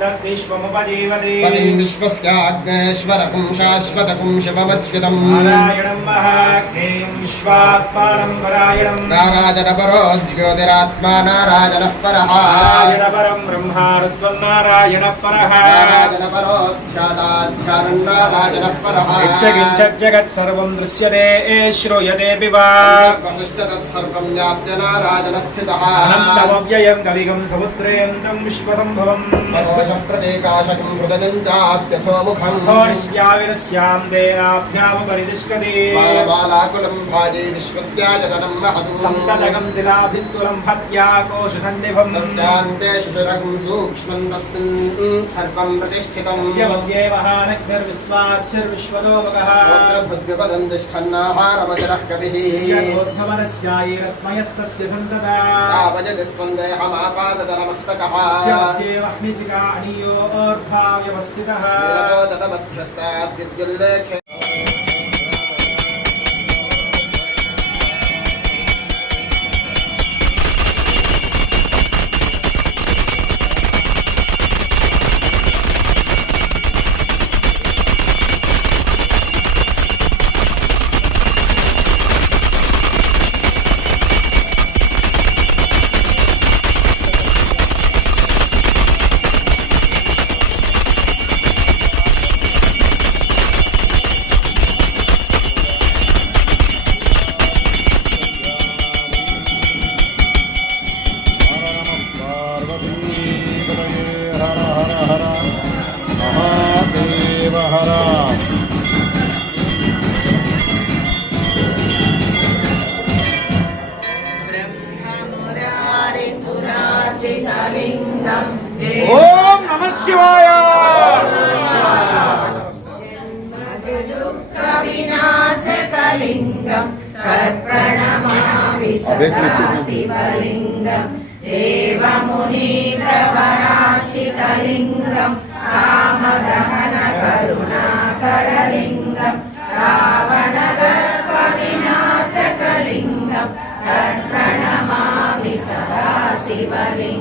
तद्विश्वमुपजीवति पतिं विश्वस्याग्नेश्वरकं शाश्वतकं शिवमच्युतम् नारायणं महाग्नेयं विश्वात्मानं परायणम् नारायणपरो ज्योतिरात्मा नारायणः परः नारायणपरं ब्रह्मारुत्वं नारायणः परः नारायणपरोऽध्याताध्यानं नारायणः परः यच्चकिञ्चज्जगत् सर्वं दृश्यते श्रूयतेऽपि वा बहुश्च तत्सर्वं व्याप्य नारायणस्थितः अनन्तमव्ययं कविगं समुद्रयन्तं विश्वसम्भवम् प्रकोशप्रदेकाशकं हृदयं चाप्यथोमुखम् घोणिष्याविरस्यां तेनाभ्यामुपरिदिष्कति बालबालाकुलं भाजे विश्वस्याजतनं महतु सन्ततकं शिलाभिस्तुलं भक्त्या कोशसन्निभम् तस्यान्ते शिशिरकं सूक्ष्मं तस्मिन् सर्वं प्रतिष्ठितम् तस्य मध्ये महानग्निर्विश्वाक्षर्विश्वतोमुखः श्रोत्रभुद्युपदं तिष्ठन्नाहारमजरः कविः यतोद्भवनस्यायैरस्मयस्तस्य सन्तता तावजति स्पन्देहमापादतलमस्तकः अग्निशिखा अनियो अर्घा व्यवस्थितः हर हर हर महादेव हर ओम नमः शिवाय। विनाशकलिङ्गं कर्पणमा शिवलिङ्गम् देवमुनिप्रवराचितलिङ्गम् कामदहनकरुणाकरलिङ्गम् रावणगर्पविनाशकलिङ्गम् तर्प्रणमामि सदा शिवलिङ्गम्